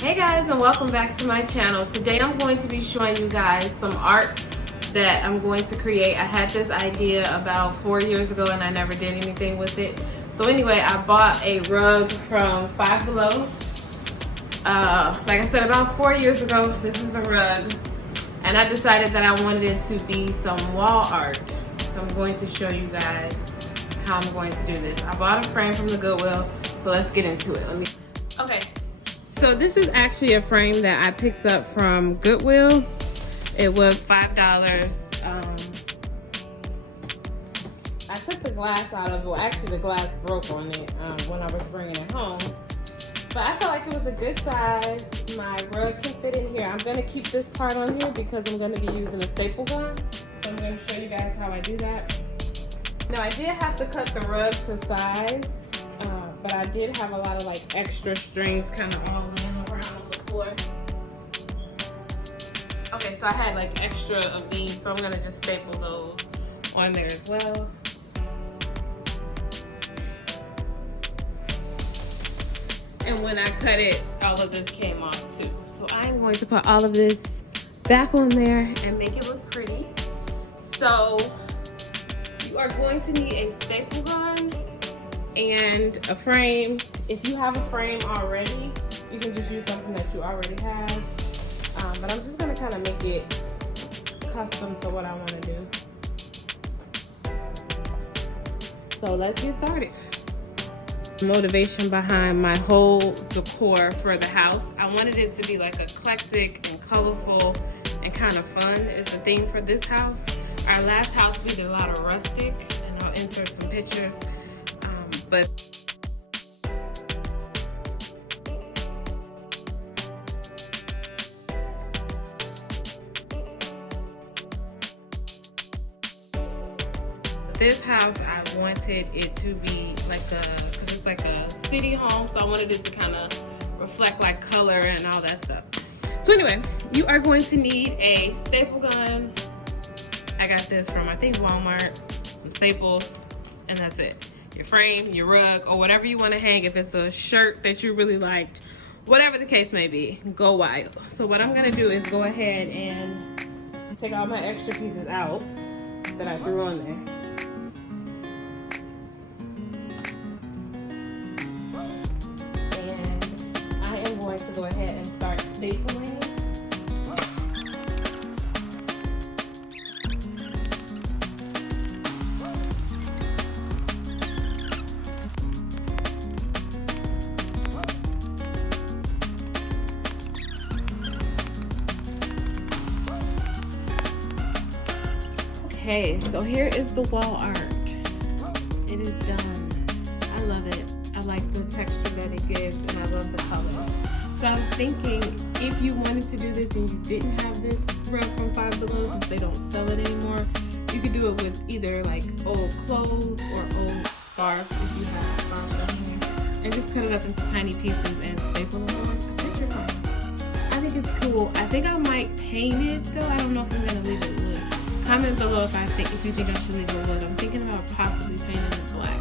Hey guys, and welcome back to my channel. Today I'm going to be showing you guys some art that I'm going to create. I had this idea about 4 years ago and I never did anything with it. So anyway, I bought a rug from Five Below. Like I said, about 4 years ago. This is the rug. And I decided that I wanted it to be some wall art. So I'm going to show you guys how I'm going to do this. I bought a frame from the Goodwill, so let's get into it. Okay. So this is actually a frame that I picked up from Goodwill. It was $5. I took the glass out of it. Well, actually the glass broke on it when I was bringing it home. But I felt like it was a good size. My rug can fit in here. I'm gonna keep this part on here because I'm gonna be using a staple gun. So I'm gonna show you guys how I do that. Now I did have to cut the rug to size. But I did have a lot of like extra strings kind of all laying around on the floor. Okay, so I had like extra of these, so I'm gonna just staple those on there as well. And when I cut it, all of this came off too. So I'm going to put all of this back on there and make it look pretty. So you are going to need a staple gun and a frame. If you have a frame already, you can just use something that you already have. But I'm just gonna kind of make it custom to what I want to do. So let's get started. Motivation behind my whole decor for the house. I wanted it to be like eclectic and colorful and kind of fun is the theme for this house. Our last house we did a lot of rustic, and I'll insert some pictures. But this house, I wanted it to be like because it's like a city home, so I wanted it to kind of reflect like color and all that stuff. So anyway, you are going to need a staple gun. I got this from, I think, Walmart, some staples, and that's it. Your frame, your rug, or whatever you want to hang. If it's a shirt that you really liked, whatever the case may be, go wild. So what I'm gonna do is go ahead and take all my extra pieces out that I threw on there. And I am going to go ahead and start stapling. Okay, so here is the wall art. It is done. I love it. I like the texture that it gives, and I love the color. So I was thinking, if you wanted to do this and you didn't have this rug from Five Below, since they don't sell it anymore, you could do it with either like old clothes or old scarves, if you have scarves down here, and just cut it up into tiny pieces and staple them on. I think you're fine. I think it's cool. I think I might paint it though. I don't know if I'm gonna leave it wood. Comment below if you think I should leave it wood. I'm thinking about possibly painting it black,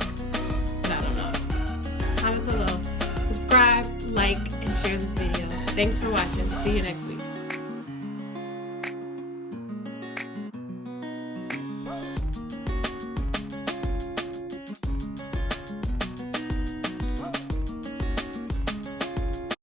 but I don't know. Comment below. Subscribe, like, and share this video. Thanks for watching. See you next week.